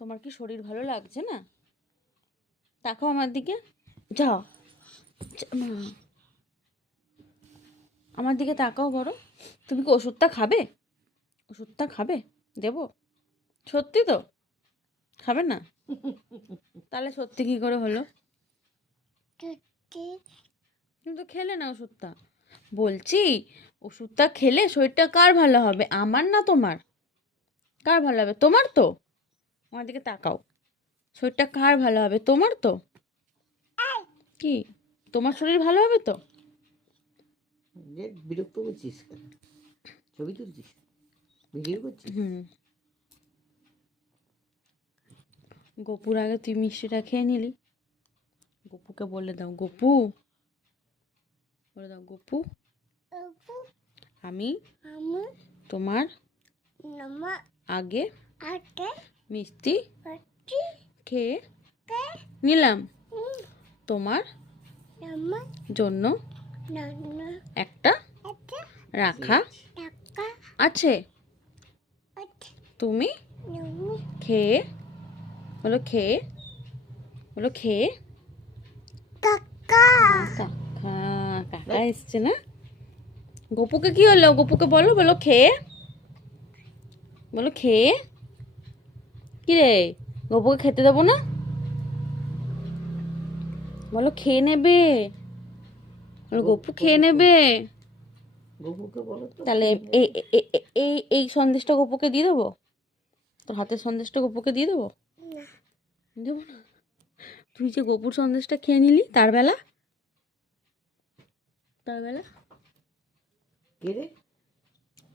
তোমার কি শরীর ভালো লাগছে না? তাকাও আমার দিকে, যাও আমার দিকে তাকাও বড়। তুমি কি ওষুধটা খাবে? ওষুধটা খাবে? দেবো? সত্যি তো খাবে না? তাহলে সত্যি কি করে হলো? তুমি তো খেলে না ওষুধটা। বলছি ওষুধটা খেলে শরীরটা কার ভালো হবে, আমার না তোমার? কার ভালো হবে? তোমার তো। আমার দিকে তাকাও। শরীরটা কার ভালো হবে? তোমার তো। কি তোমার শরীর ভালো হবে তো? বিরক্ত করছিস কেন? ছবি তুলছিস, ভিডিও করছিস? গপুর আগে তুই মিষ্টিটা খেয়ে নিলি। গপুকে বলে দাও, গপু বলে দাও, গপু আমি তোমার আগে মিষ্টি খেয়ে নিলাম। তোমার জন্য একটা রাখা আছে। তুমি খেয়ে বলো, খেয়ে বলো, খেয়ে কাকা কাকা এসছে না? গপুকে কি হলো? গপুকে বলো, বলো খেয়ে, বলো খেয়ে। কি রে, গপুকে খেতে দেবো না? বলো খেয়ে নেবে, বলো গপু খেয়ে নেবে। গপুকে বলো তো। তাহলে এই এই এই এই সন্দেশটা গপুকে দিয়ে দেবো? তোর হাতের সন্দেশটা গপুকে দিয়ে দেবো? দেবো না? তুই যে গপুর সন্দেশটা খেয়ে নিলি তার বেলা, কে রে?